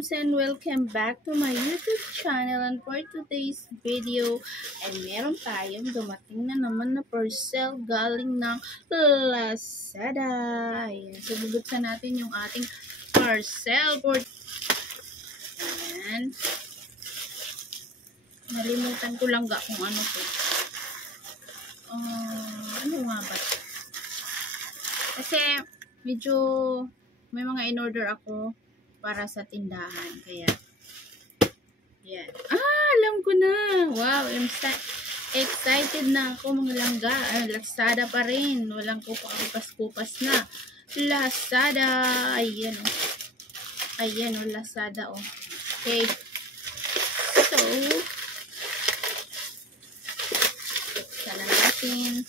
loves, and welcome back to my YouTube channel. And for today's video ay meron tayong dumating na naman na parcel galing ng Lazada. Ayan. So bubuksan natin yung ating parcel for... Ayan. Nalimutan ko lang kung ano to. Ano nga ba? Kasi medyo may mga in-order ako para sa tindahan. Kaya, yan. Alam ko na. Wow, I'm excited na ako mga langga. Lazada pa rin. Walang kupas-kupas na. Lazada. Ayan o. Ayan o, Lazada o. Okay. So, sana natin.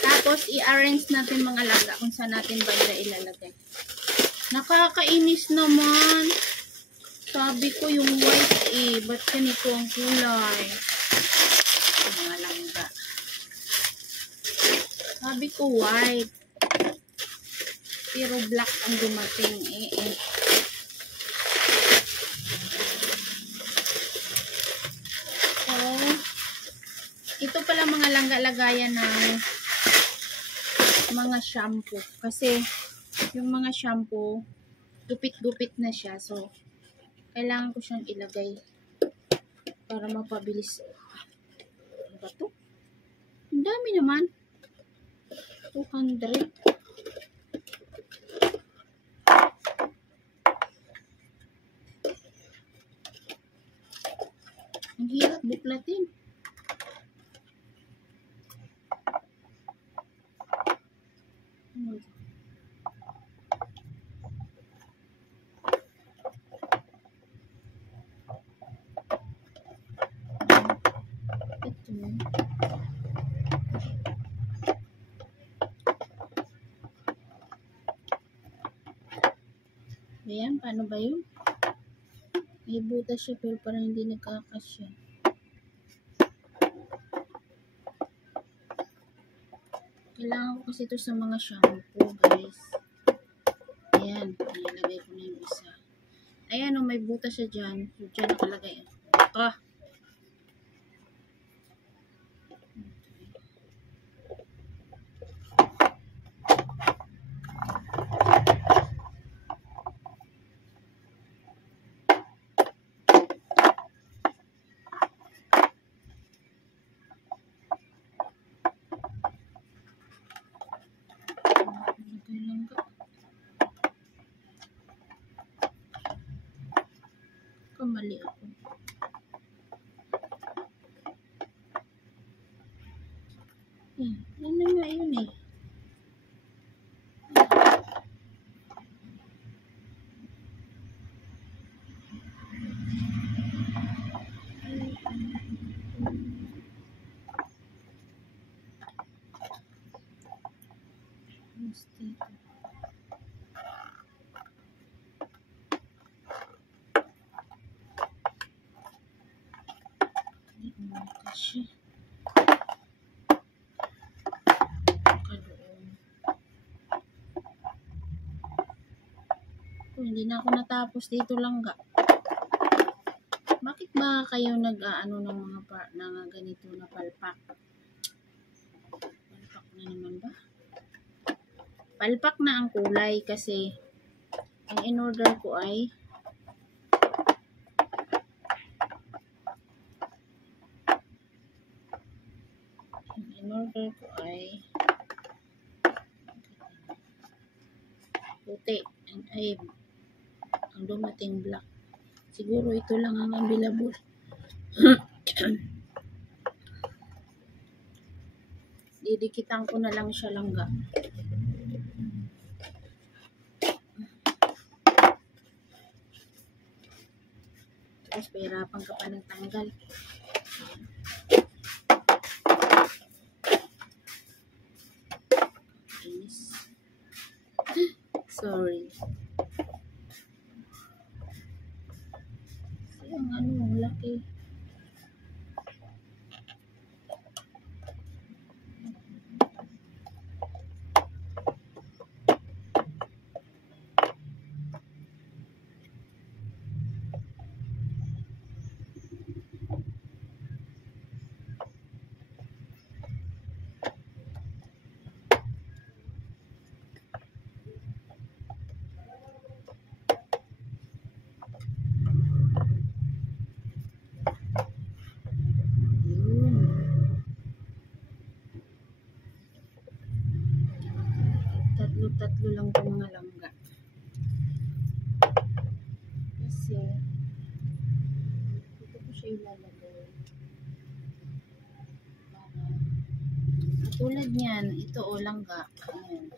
Tapos, i-arrange natin mga langga kung saan natin banda ilalagay. Nakakainis naman. Sabi ko yung white ba't ganito ang kulay? Mga langga. Sabi ko white. Pero black ang dumating So, ito pala mga langga lagayan ng mga shampoo. Kasi, yung mga shampoo, gupit-gupit na siya. So, kailangan ko siyang ilagay para mapabilis. Ano ba ito? Ang dami naman. 200. Ang hirap buklatin. Ayan, paano ba yun? May butas siya pero parang hindi nagkakasya. Kailangan ko kasi ito sa mga shampoo, guys. Ayan, nilagay ko na yung isa. Ayan, may butas siya dyan. So, dyan nakalagay. Ito. Mali ako. Ano nga yun eh. Hindi na ako natapos dito langga. Bakit ba kayo nag-ano ng mga ganito na palpak? Palpak na naman ba? Palpak na ang kulay kasi ang in-order ko ay puti. Ay, ang dumating black. Siguro ito lang ang available. Didikitan ko na lang siya langga. Tapos pahirapan ka pa ng tanggal. Sorry. Ang ano, laki. tatlo lang itong mga langga. Kasi, dito ko siya ilalagay. Katulad niyan, ito o langga. Ayan.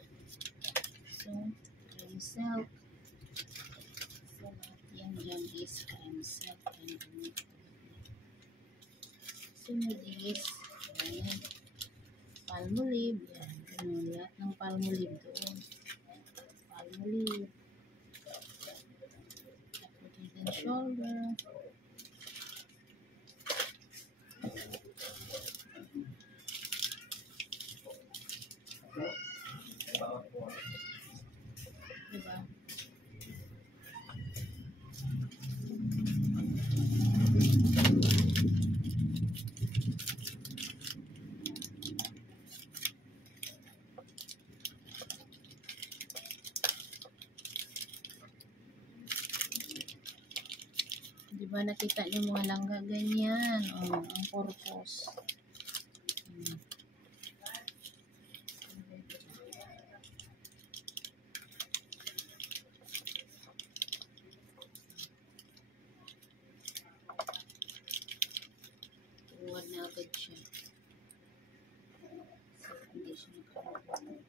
So, cream silk. So, lahat yan dyan is cream silk. Sunod is, ayan. Palmolive. Yan. Ganun, lahat ng palmolive doon. Palmolive. Head and shoulder. Diba? Diba nakita niyo mga langga ganyan? Oh, ang purpose. Tuwad na agad siya. So, hindi siya nakaroon.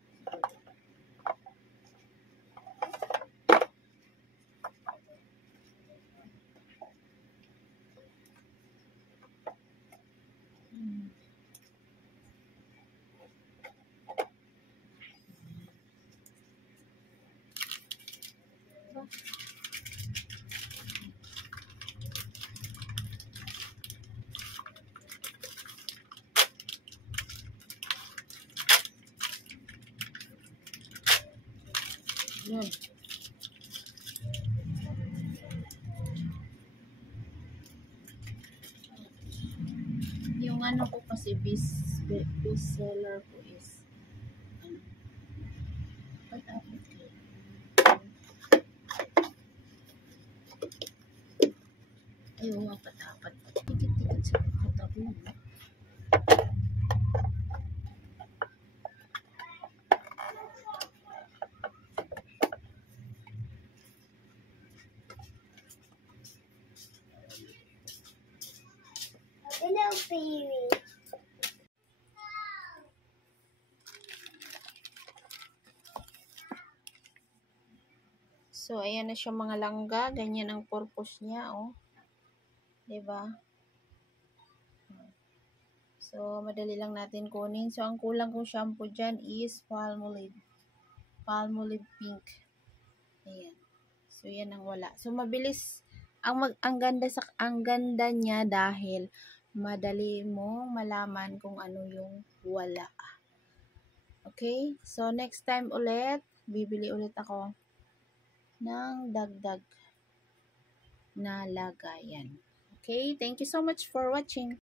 Yan. Yung ano ko kasi best seller ko is patapot ko. Ayaw nga patapat. Tikit-tikit sa patapot. Hello, baby. So, ayan na siya mga langga. Ganyan ang purpose niya, oh. Diba? So, madali lang natin kunin. So, ang kulang kong shampoo dyan is Palmolive. Palmolive Pink. Ayan. So, yan ang wala. So, mabilis. Ang ganda niya dahil madali mong malaman kung ano yung wala. Okay? So, next time ulit, bibili ulit ako ng dagdag na lagayan. Okay? Thank you so much for watching.